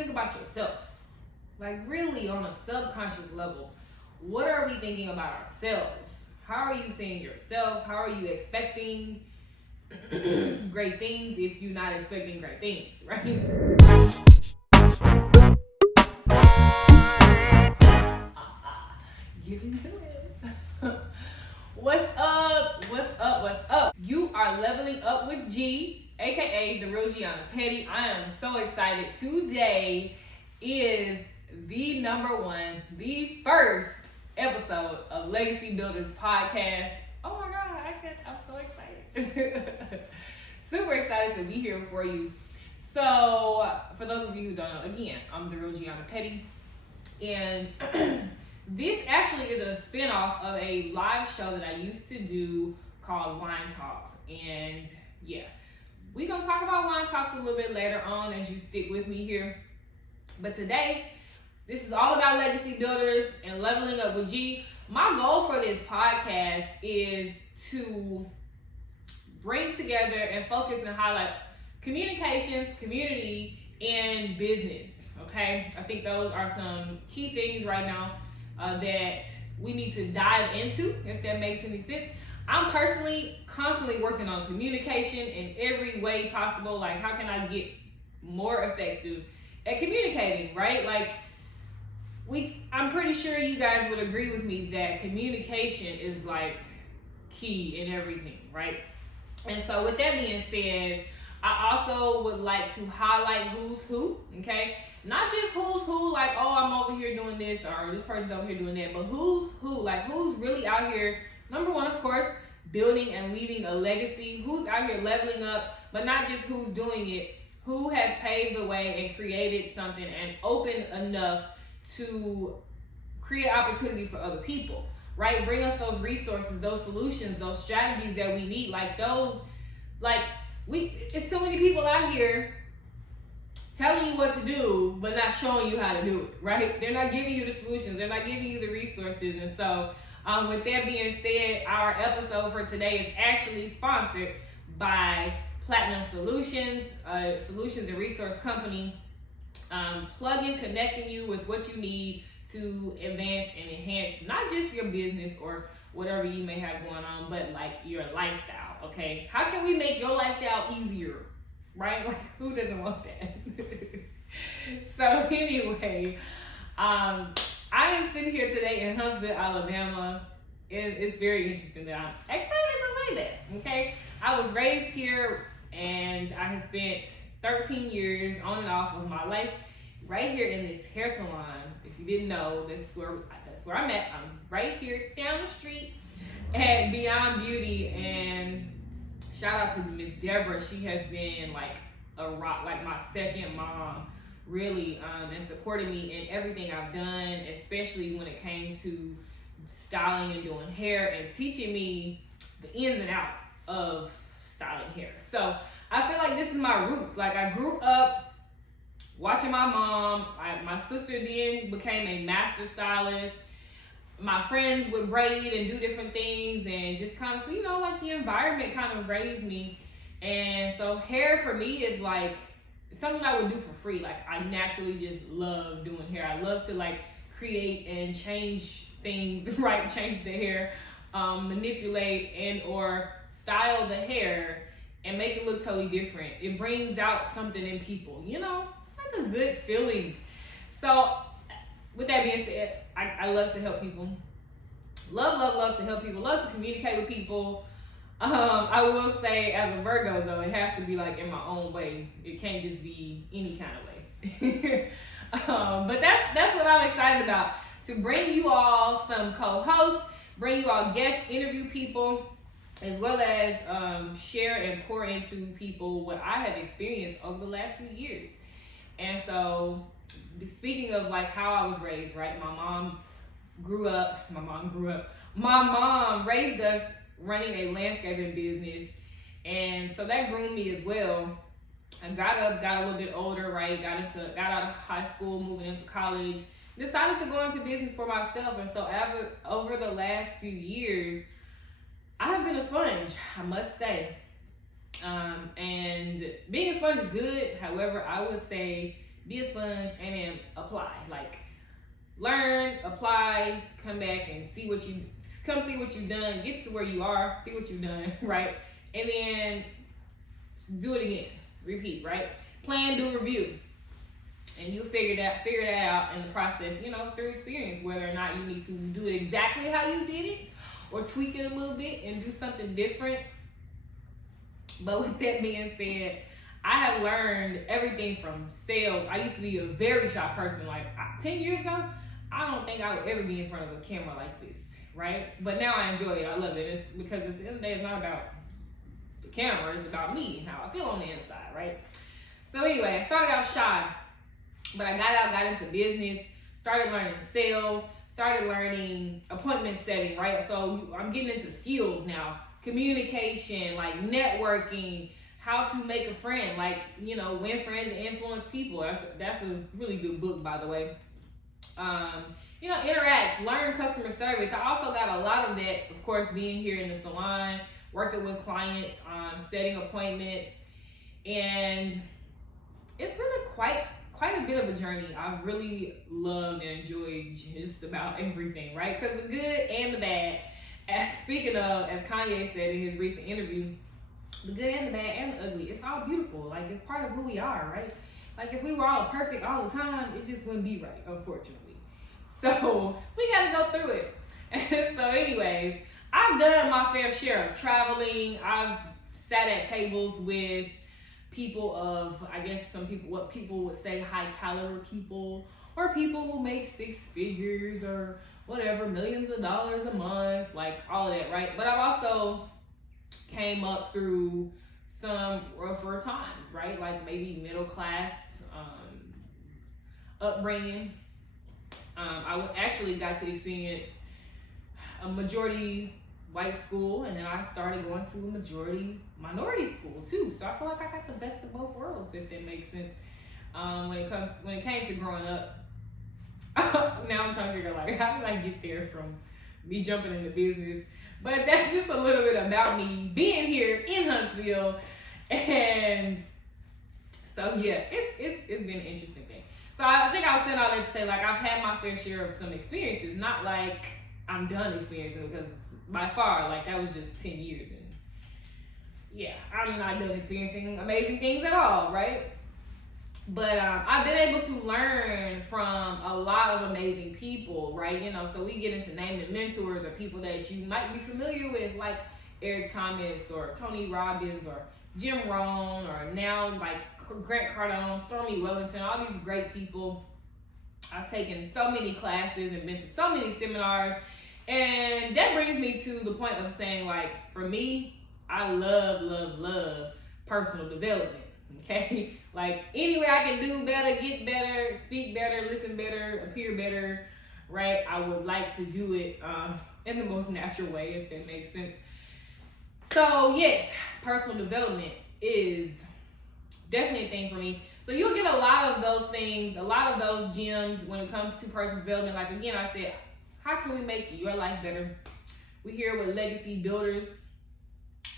think about yourself? Like really on a subconscious level, what are we thinking about ourselves? How are you seeing yourself? How are you expecting great things if you're not expecting great things, right? Get into it. What's up? What's up? What's up? You are leveling up with G, aka the Real Jeanna Petty. I am so excited. Today is the the first episode of Legacy Builders Podcast. Oh my God, I'm so excited. Super excited to be here for you. So, for those of you who don't know, again, I'm the Real Jeanna Petty, and this actually is a spinoff of a live show that I used to do called Wine Talks. And yeah, we're gonna talk about Wine Talks a little bit later on as you stick with me here. But today, this is all about legacy builders and leveling up with G. My goal for this podcast is to bring together and focus and highlight communication, community, and business. Okay, I think those are some key things right now that we need to dive into, if that makes any sense. I'm personally constantly working on communication in every way possible. Like, how can I get more effective at communicating, right? Like, I'm pretty sure you guys would agree with me that communication is like key in everything, right? And so with that being said, I also would like to highlight who's who, okay? Not just who's who, like, oh, I'm over here doing this, or this person's over here doing that, but who's who, like who's really out here, number one, of course, building and leaving a legacy, who's out here leveling up, but not just who's doing it, who has paved the way and created something and opened enough to create opportunity for other people, right? Bring us those resources, those solutions, those strategies that we need, it's so many people out here telling you what to do, but not showing you how to do it, right? They're not giving you the solutions. They're not giving you the resources. And so with that being said, our episode for today is actually sponsored by Platinum Solutions, solutions and resource company, plugging, connecting you with what you need to advance and enhance not just your business or whatever you may have going on, but like your lifestyle, okay? How can we make your lifestyle easier, right? Like, who doesn't want that? So anyway, I am sitting here today in Huntsville, Alabama, and it's very interesting that I'm excited to say that, okay? I was raised here, and I have spent 13 years on and off of my life right here in this hair salon. If you didn't know, that's where I'm at. I'm right here down the street at Beyond Beauty, and shout out to Miss Deborah. She has been like a rock, like my second mom, really, and supported me in everything I've done, especially when it came to styling and doing hair and teaching me the ins and outs of styling hair. So I feel like this is my roots. Like, I grew up watching my mom. My sister then became a master stylist. My friends would braid and do different things, and just kind of, so, you know, like the environment kind of raised me. And so hair for me is like something I would do for free. Like, I naturally just love doing hair. I love to like create and change things, right? Change the hair, manipulate and or style the hair and make it look totally different. It brings out something in people, you know? It's like a good feeling. So with that being said, I love to help people. Love to help people. Love to communicate with people. I will say, as a Virgo though, it has to be like in my own way. It can't just be any kind of way. But that's what I'm excited about. To bring you all some co-hosts, bring you all guests, interview people, as well as share and pour into people what I have experienced over the last few years. And so, speaking of like how I was raised, right? My mom raised us running a landscaping business, and so that groomed me as well. I got a little bit older, right? Got out of high school, moving into college, decided to go into business for myself. And so over the last few years, I have been a sponge, I must say. And being a sponge is good. However, I would say be a sponge, and then apply. Like, learn, apply, come back and see what you've done, get to where you are, see what you've done, right? And then do it again, repeat, right? Plan, do, review. And you figure that out in the process, through experience, whether or not you need to do it exactly how you did it or tweak it a little bit and do something different. But with that being said, I have learned everything from sales. I used to be a very shy person. Like 10 years ago, I don't think I would ever be in front of a camera like this, right? But now I enjoy it. I love it. It's because at the end of the day, it's not about the camera. It's about me and how I feel on the inside, right? So anyway, I started out shy, but I got into business, started learning sales, started learning appointment setting, right? So I'm getting into skills now, communication, like networking, how to make a friend, like, win friends and influence people. That's a really good book, by the way. Interact, learn customer service. I also got a lot of that, of course, being here in the salon, working with clients, setting appointments, and it's been quite a bit of a journey. I've really loved and enjoyed just about everything, right? Because the good and the bad, speaking of, as Kanye said in his recent interview, the good and the bad and the ugly, it's all beautiful. Like, it's part of who we are, right? Like, if we were all perfect all the time, it just wouldn't be right, unfortunately. So we got to go through it. So anyways, I've done my fair share of traveling. I've sat at tables with people of, I guess what people would say high caliber people, or people who make six figures or whatever, millions of dollars a month, like all of that, right? But I've also came up through some rougher times, right? Like maybe middle class upbringing. I actually got to experience a majority white school, and then I started going to a majority minority school too. So I feel like I got the best of both worlds, if that makes sense. When it came to growing up, now I'm trying to figure out, like, how did I get there from me jumping into business? But that's just a little bit about me being here in Huntsville, and so yeah, it's been an interesting thing. So I think I was saying all that to say, like, I've had my fair share of some experiences, not like I'm done experiencing, because by far, like, that was just 10 years, and yeah, I'm not done experiencing amazing things at all, right? But I've been able to learn from a lot of amazing people, right? So we get into naming mentors or people that you might be familiar with, like Eric Thomas or Tony Robbins or Jim Rohn, or now like Grant Cardone, Stormy Wellington, all these great people. I've taken so many classes and been to so many seminars, and that brings me to the point of saying, like, for me, I love personal development, okay? Like, any way I can do better, get better, speak better, listen better, appear better, right? I would like to do it in the most natural way, if that makes sense. So yes, personal development is definitely a thing for me. So you'll get a lot of those things, a lot of those gems when it comes to personal development. Like, again, I said, how can we make your life better? We're here with Legacy Builders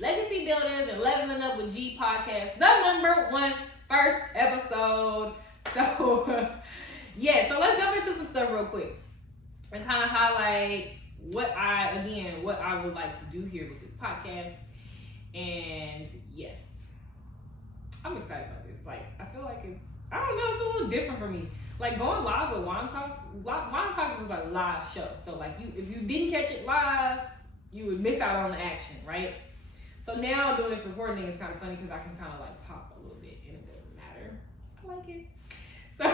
and Leveling Up with G podcast, the #1 first episode. So yeah, so let's jump into some stuff real quick and kind of highlight what I would like to do here with this podcast. And yes, I'm excited about this. Like, I feel like it's a little different for me. Like, going live with Wine Talks was a live show. So like, if you didn't catch it live, you would miss out on the action, right? So now doing this recording thing is kind of funny because I can kind of like talk a little bit and it doesn't matter. I like it. So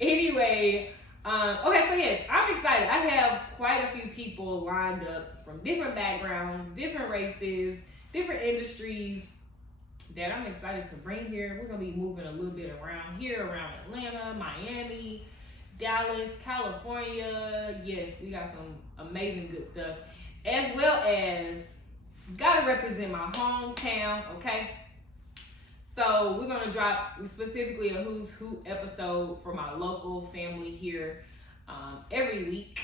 anyway, okay, so yes, I'm excited. I have quite a few people lined up from different backgrounds, different races, different industries that I'm excited to bring here. We're going to be moving a little bit around here, around Atlanta, Miami, Dallas, California. Yes, we got some amazing good stuff. As well as, gotta represent my hometown, okay? So we're gonna drop specifically a Who's Who episode for my local family here every week.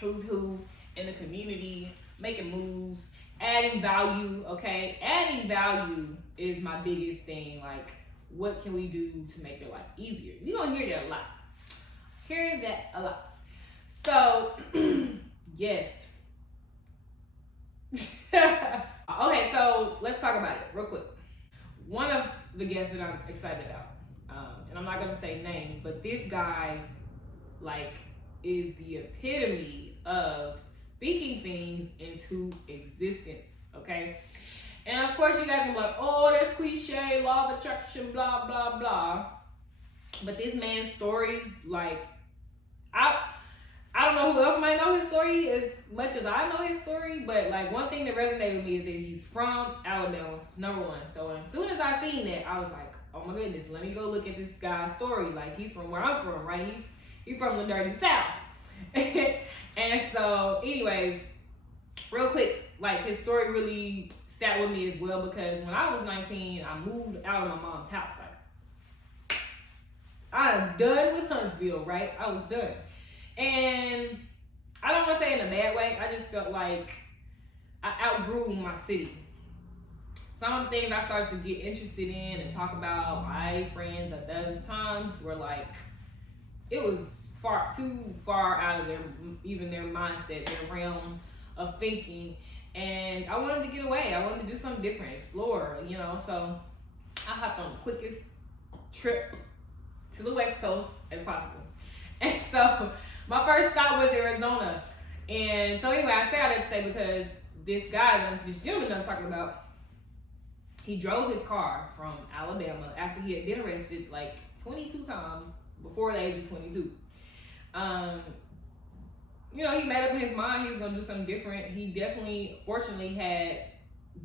Who's Who in the community, making moves, adding value, okay? Adding value is my biggest thing. Like, what can we do to make your life easier? You're gonna hear that a lot. Hear that a lot. So, yes. Okay, so let's talk about it real quick. One of the guests that I'm excited about, and I'm not gonna say names, but this guy, like, is the epitome of speaking things into existence, okay? And of course, you guys are like, oh, that's cliche, law of attraction, blah, blah, blah. But this man's story, like, I don't know who else might know his story as much as I know his story, but like one thing that resonated with me is that he's from Alabama, number one. So as soon as I seen that, I was like, oh my goodness, let me go look at this guy's story. Like, he's from where I'm from, right? He's from the dirty South. And so, anyways, real quick, like, his story really sat with me as well, because when I was 19, I moved out of my mom's house. Like, I'm done with Huntsville, right? I was done. And I don't want to say in a bad way. I just felt like I outgrew my city. Some things I started to get interested in and talk about my friends at those times were like, it was too far out of their mindset, their realm of thinking. And I wanted to get away. I wanted to do something different, explore, you know. So I hopped on the quickest trip to the West Coast as possible. And so my first stop was Arizona. And so anyway, I say all that to say because this gentleman that I'm talking about, he drove his car from Alabama after he had been arrested like 22 times before the age of 22. You know, he made up in his mind he was gonna do something different. He definitely, fortunately, had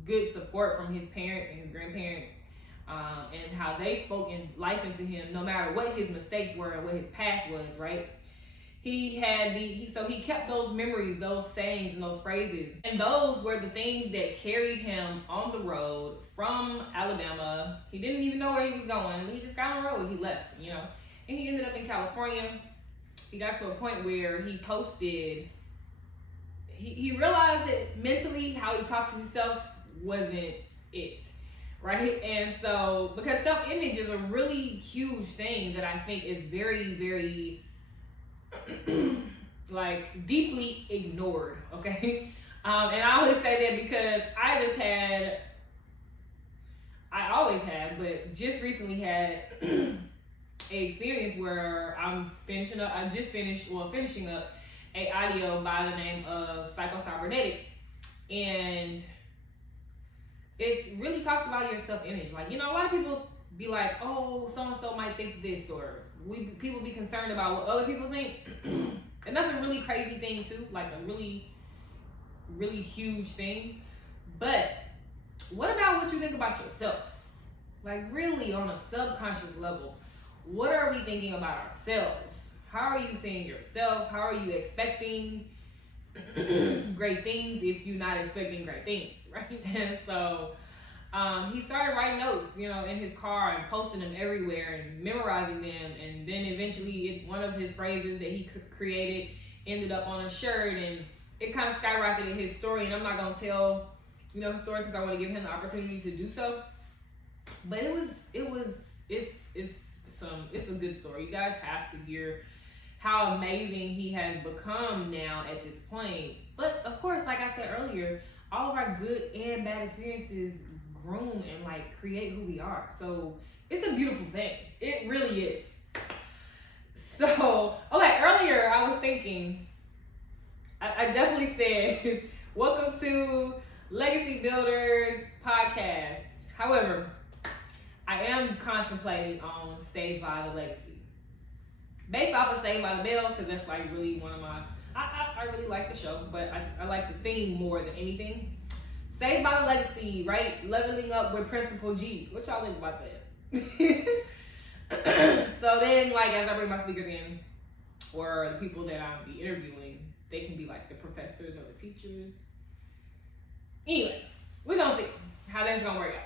good support from his parents and his grandparents, and how they spoke in life into him, no matter what his mistakes were and what his past was, right? So he kept those memories, those sayings, and those phrases. And those were the things that carried him on the road from Alabama. He didn't even know where he was going. He just got on the road. He left, you know. And he ended up in California. He got to a point where he posted, he realized that mentally how he talked to himself wasn't it, right? And so, because self-image is a really huge thing that I think is very, very, like, deeply ignored, okay? And I always say that because I always have, but just recently had an experience where finishing up a audio by the name of Psycho-Cybernetics, and it really talks about your self-image. Like, you know, a lot of people be like, oh, so-and-so might think this, or people be concerned about what other people think. And that's a really crazy thing too, like a really, really huge thing. But what about what you think about yourself? Like, really on a subconscious level, what are we thinking about ourselves? How are you seeing yourself? How are you expecting great things if you're not expecting great things, right? And so he started writing notes, you know, in his car and posting them everywhere and memorizing them. And then eventually one of his phrases that he created ended up on a shirt, and it kind of skyrocketed his story. And I'm not going to tell, you know, his story because I want to give him the opportunity to do so. But it's a good story. You guys have to hear how amazing he has become now at this point. But of course, like I said earlier, all of our good and bad experiences groom and like create who we are. So it's a beautiful thing. It really is. So, okay, earlier I was thinking, I definitely said, welcome to Legacy Builders Podcast. However, I am contemplating on Saved by the Legacy. Based off of Saved by the Bell, because that's like really one of my, I really like the show, but I like the theme more than anything. Saved by the Legacy, right? Leveling up with Principal G. What y'all think about that? So then, like, as I bring my speakers in, or the people that I'll be interviewing, they can be like the professors or the teachers. Anyway, we're gonna see how that's gonna work out.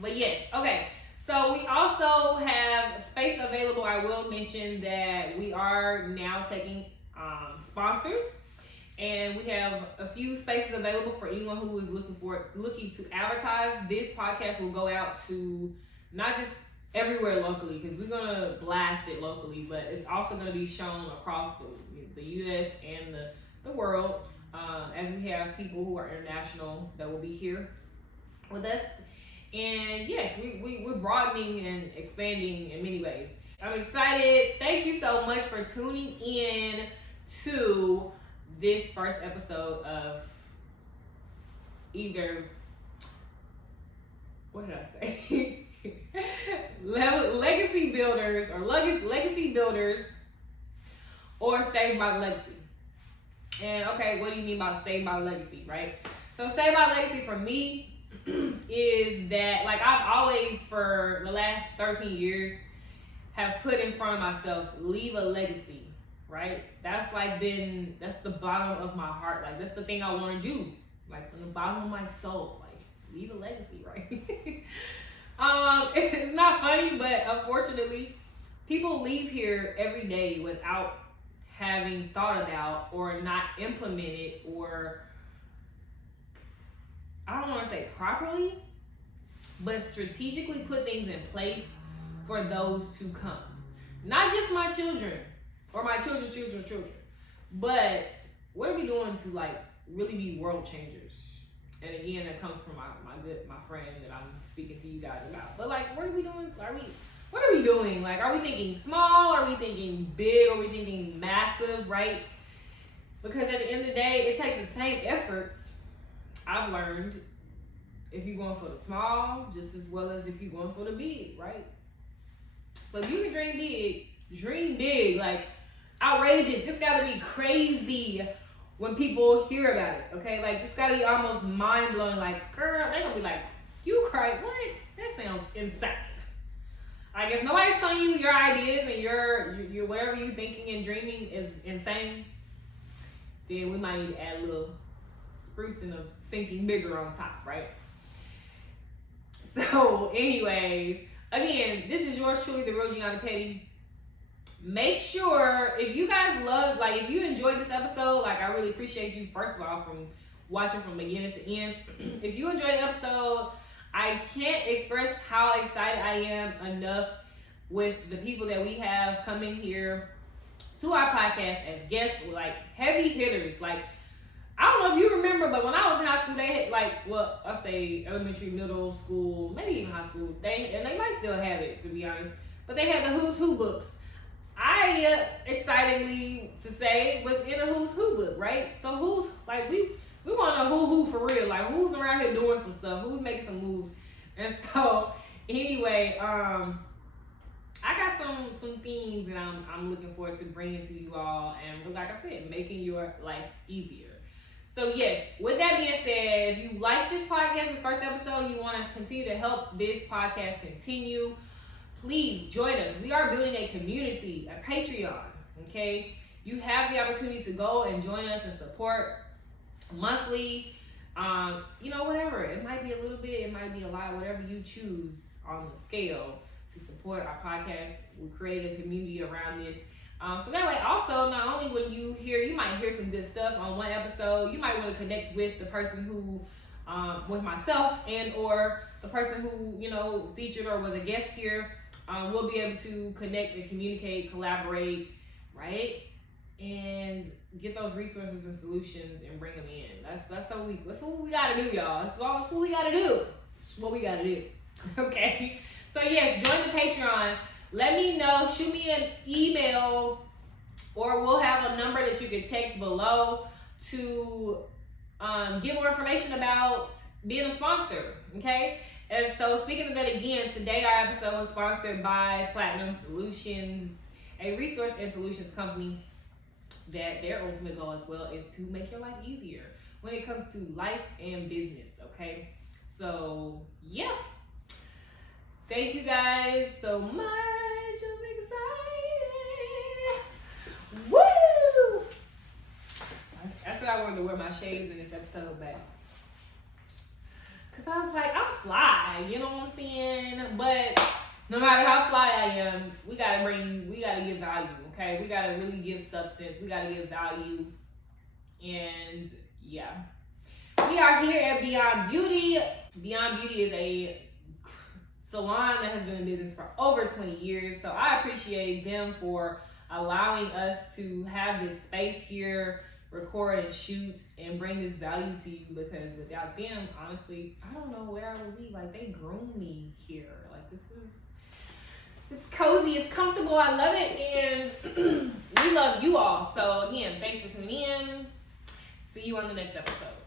But yes, okay. So we also have space available. I will mention that we are now taking sponsors, and we have a few spaces available for anyone who is looking to advertise. This podcast will go out to not just everywhere locally, because we're gonna blast it locally, but it's also gonna be shown across the U.S. and the world, as we have people who are international that will be here with us. And yes, we're broadening and expanding in many ways. I'm excited. Thank you so much for tuning in to this first episode of either, what did I say? Legacy builders or legacy builders or saved by the legacy. And okay, what do you mean by saved by legacy, right? So saved by legacy for me is that, like, I've always for the last 13 years have put in front of myself, leave a legacy, right? That's the bottom of my heart. Like, that's the thing I want to do, like, from the bottom of my soul, like, leave a legacy, right? It's not funny, but unfortunately, people leave here every day without having thought about or not implemented, or I don't want to say properly, but strategically put things in place for those to come. Not just my children or my children's children, but what are we doing to, like, really be world changers? And again, that comes from my friend that I'm speaking to you guys about. But, like, what are we doing? What are we doing? Like, are we thinking small? Are we thinking big? Are we thinking massive, right? Because at the end of the day, it takes the same efforts, I've learned, if you're going for the small, just as well as if you're going for the big, right? So if you can dream big, like, outrageous. It's gotta be crazy when people hear about it, okay? Like, it's gotta be almost mind-blowing. Like, girl, they're gonna be like, you cry, what? That sounds insane. Like, if nobody's telling you your ideas and your whatever you thinking and dreaming is insane, then we might need to add a little sprucing of thinking bigger on top, right? So, anyways, again, this is yours truly, the Real Jeanna Petty. Make sure, if you guys love, like, if you enjoyed this episode, like, I really appreciate you, first of all, from watching from beginning to end. If you enjoyed the episode, I can't express how excited I am enough with the people that we have coming here to our podcast as guests, like, heavy hitters. Like, I don't know if you remember, but when I was in high school, they had, like, well, I say elementary, middle school, maybe even high school, and they might still have it, to be honest, but they had the Who's Who books. I, excitingly to say, was in a Who's Who book, right? So who's, like, we want to know who for real, like, who's around here doing some stuff, who's making some moves. And so, anyway, I got some themes that I'm looking forward to bringing to you all, and like I said, making your life easier. So yes, with that being said, if you like this podcast, this first episode, you want to continue to help this podcast continue, please join us. We are building a community, a Patreon, okay? You have the opportunity to go and join us and support monthly, whatever. It might be a little bit, it might be a lot, whatever you choose on the scale to support our podcast. We created a community around this. So that way, also, not only when you might hear some good stuff on one episode, you might want to connect with the person who, with myself, and or the person who, featured or was a guest here. We'll be able to connect and communicate, collaborate, right? And get those resources and solutions and bring them in. That's what we gotta do, y'all. That's what we gotta do. That's what we gotta do. Okay. So yes, join the Patreon. Let me know. Shoot me an email, or we'll have a number that you can text below to get more information about being a sponsor. Okay. And so, speaking of that, again, today our episode was sponsored by Platinum Solutions, a resource and solutions company that their ultimate goal as well is to make your life easier when it comes to life and business, okay? So, yeah. Thank you guys so much. I'm excited. Woo! I said I wanted to wear my shades in this episode, but because I was like, I'm fly, you know what I'm saying? But no matter how fly I am, we gotta give value, okay? We gotta really give substance. We gotta give value. And yeah. We are here at Beyond Beauty. Beyond Beauty is a salon that has been in business for over 20 years. So I appreciate them for allowing us to have this space here, record and shoot and bring this value to you, because without them, honestly, I don't know where I would be. Like, they groomed me here. Like, it's cozy, it's comfortable, I love it, and we love you all. So again, thanks for tuning in. See you on the next episode.